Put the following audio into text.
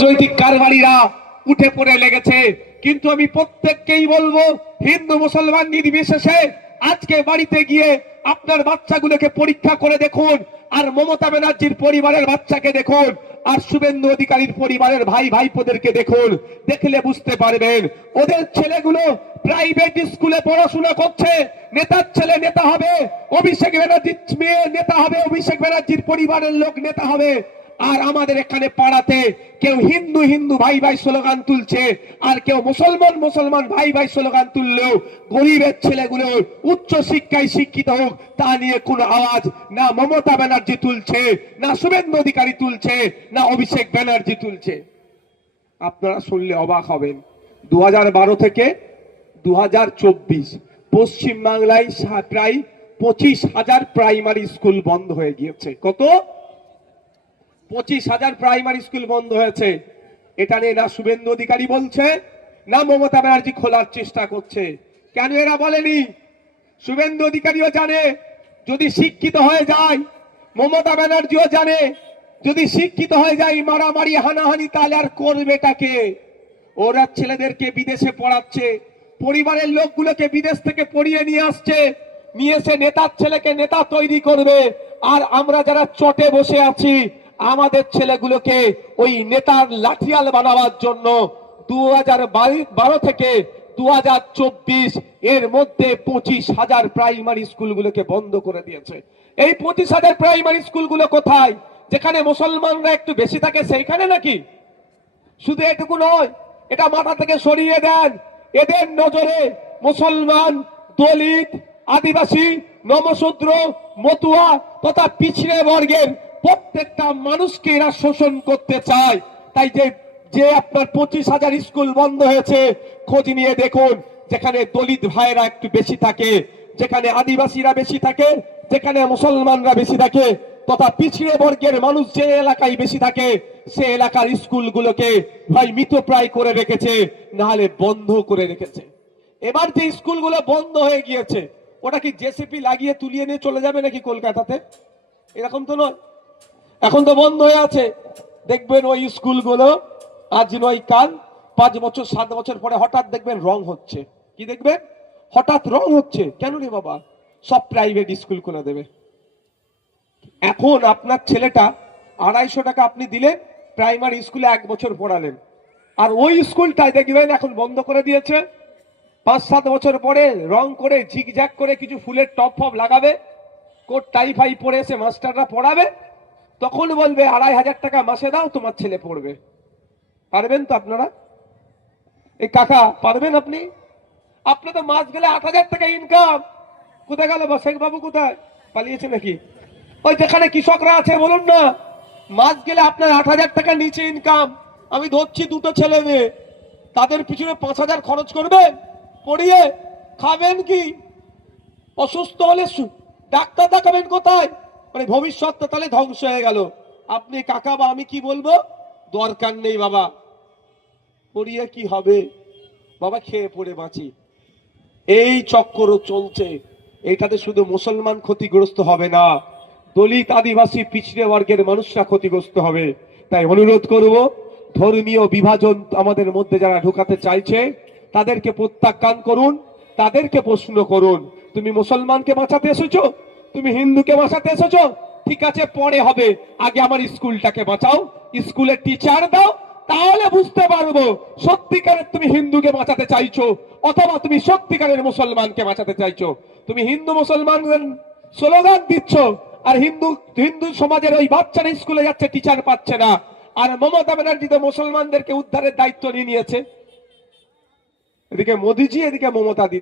রাজনৈতিক কারবারিরা উঠে পড়ে লেগেছে। কিন্তু আমি প্রত্যেককেই বলব, হিন্দু, মুসলমান, নির্বিশেষে আজকে বাড়িতে গিয়ে আপনার বাচ্চাগুলোকে পরীক্ষা করে দেখুন, আর মমতা ব্যানার্জির পরিবারের বাচ্চাকে দেখুন, আর শুভেন্দু অধিকারীর পরিবারের ভাই ভাইপোদেরকে দেখুন, দেখলে বুঝতে পারবেন, ওদের ছেলেগুলো প্রাইভেট স্কুলে পড়াশোনা করছে, নেতার ছেলে নেতা হবে, অভিষেক ব্যানার্জির মেয়ে নেতা হবে, অভিষেক ব্যানার্জির পরিবারের লোক নেতা হবে। আর আমাদের এখানে পাড়াতে কেউ হিন্দু হিন্দু ভাই ভাই স্লোগান তুলছে, আর কেউ মুসলমান মুসলমান ভাই ভাই স্লোগান তুললেও গরিবের ছেলেগুলো উচ্চ শিক্ষায় শিক্ষিত হোক, তা নিয়ে কোনো আওয়াজ না মমতা ব্যানার্জি তুলছে, না শুভেন্দু অধিকারী তুলছে, না অভিষেক ব্যানার্জি তুলছে। আপনারা শুনলে অবাক হবেন। দু হাজার বারো থেকে দু পশ্চিম বাংলায় প্রায় পঁচিশ হাজার প্রাইমারি স্কুল বন্ধ হয়ে গিয়েছে। কত? পঁচিশ হাজার প্রাইমারি স্কুল বন্ধ হয়েছে। এটা নিয়ে না শুভেন্দু অধিকারী বলছে, না মমতা ব্যানার্জি খোলার চেষ্টা করছে। কেন এরা বলেনি? শুভেন্দু অধিকারীও জানে, যদি শিক্ষিত হয়ে যায়, মমতা ব্যানার্জিও জানে, যদি শিক্ষিত হয়ে যায়, মারামারি, হানাহানি, তাহলে আর করবে করবেটাকে ওরা ছেলেদেরকে বিদেশে পড়াচ্ছে, পরিবারের লোকগুলোকে বিদেশ থেকে পড়িয়ে নিয়ে আসছে, নিয়ে এসে নেতার ছেলেকে নেতা তৈরি করবে। আর আমরা যারা চটে বসে আছি আমাদের ছেলেগুলোকে ওই নেতার লাঠিয়াল বানাবার জন্য দু বারো থেকে দু হাজার চব্বিশ এর মধ্যে পঁচিশ হাজার প্রাইমারি স্কুলগুলোকে বন্ধ করে দিয়েছে। এই পঁচিশ হাজার প্রাইমারি স্কুলগুলো কোথায়? যেখানে মুসলমানরা একটু বেশি থাকে সেইখানে নাকি? শুধু এটুকু নয়, এটা মাথা থেকে সরিয়ে দেন। এদের নজরে মুসলমান, দলিত, আদিবাসী, নমশূদ্র, মতুয়া তথা পিছড়ে বর্গের প্রত্যেকটা মানুষকে এরা শোষণ করতে চায়। তাই যে যে আপনার পঁচিশ হাজার স্কুল বন্ধ হয়েছে, খোঁজ নিয়ে দেখুন, যেখানে দলিত ভাইয়েরা একটু বেশি থাকে, যেখানে আদিবাসীরা বেশি থাকে, যেখানে মুসলমানরা বেশি থাকে, তথা পিছিয়ে বর্গের মানুষ যে এলাকায় বেশি থাকে, সে এলাকার স্কুলগুলোকে ভাই মৃতপ্রায় করে রেখেছে, নাহলে বন্ধ করে রেখেছে। এবার যে স্কুলগুলো বন্ধ হয়ে গিয়েছে, ওটা কি জেসিপি লাগিয়ে তুলিয়ে নিয়ে চলে যাবে নাকি কলকাতাতে? এরকম তো নয়। এখন তো বন্ধ হয়ে আছে। দেখবেন ওই স্কুলগুলো আজ নয়, কাল পাঁচ বছর, সাত বছর পরে হঠাৎ দেখবেন রং হচ্ছে। কি দেখবেন? হঠাৎ রং হচ্ছে। কেন রে বাবা? সব প্রাইভেট স্কুল খুলে দেবে। এখন আপনার ছেলেটা আড়াইশো টাকা আপনি দিলেন প্রাইমারি স্কুলে এক বছর পড়ালেন। আর ওই স্কুলটাই দেখবেন এখন বন্ধ করে দিয়েছে। পাঁচ, সাত বছর পরে রং করে, ঝিকঝাক করে কিছু ফুলের টপ ফপ লাগাবে, কোট, টাই ফাই পরে এসে মাস্টাররা পড়াবে। তখন বলবে, আড়াই হাজার টাকা মাসে দাও, তোমার ছেলে পড়বে। পারবেন তো আপনারা? এই কাকা, পারবেন আপনি? আপনি তো মাস গেলে আট হাজার টাকা ইনকাম কোথায় গেল শেখ বাবু কোথায়? পালিয়েছে নাকি? ওই যেখানে কৃষকরা আছে, বলুন না। মাস গেলে আপনার আট হাজার টাকা নিচে ইনকাম আমি ধরছি দুটো ছেলে মেয়ে। তাদের পিছনে পাঁচ হাজার খরচ করবেন পড়িয়ে খাবেন কি? অসুস্থ হলে ডাক্তার দেখাবেন কোথায়? মানে ভবিষ্যৎটা তাহলে ধ্বংস হয়ে গেল। আপনি কাকা বা আমি কি বলব? দরকার নেই বাবা। পড়িয়ে কি হবে? বাবা খেয়ে পড়ে বাঁচি। এই চক্করও চলছে। এটাতে শুধু মুসলমান ক্ষতিগ্রস্ত হবে না, দলিত আদিবাসী পিছড়ে বর্গের মানুষরা ক্ষতিগ্রস্ত হবে। তাই অনুরোধ করব, ধর্মীয় বিভাজন আমাদের মধ্যে যারা ঢুকাতে চাইছে, তাদেরকে প্রত্যাখ্যান করুন, তাদেরকে প্রশ্ন করুন, তুমি মুসলমানকে বাঁচাতে এসেছ? তুমি হিন্দুকে বাঁচাতে এসেছ? ঠিক আছে, পরে হবে। আগে আমার স্কুলটাকে বাঁচাও। স্কুলের টিচার দাও, তাহলে বুঝতে পারব সত্যিকারের তুমি হিন্দুকে বাঁচাতে চাইছো, অথবা তুমি সত্যিকারের মুসলমানকে বাঁচাতে চাইছো। তুমি হিন্দু মুসলমান স্লোগান দিচ্ছ, আর হিন্দু হিন্দু সমাজের ওই বাচ্চারা স্কুলে যাচ্ছে টিচার পাচ্ছে না। আর মমতা ব্যানার্জি তো মুসলমানদেরকে উদ্ধারের দায়িত্ব নিয়ে নিয়েছে। এদিকে মোদিজি, এদিকে মমতা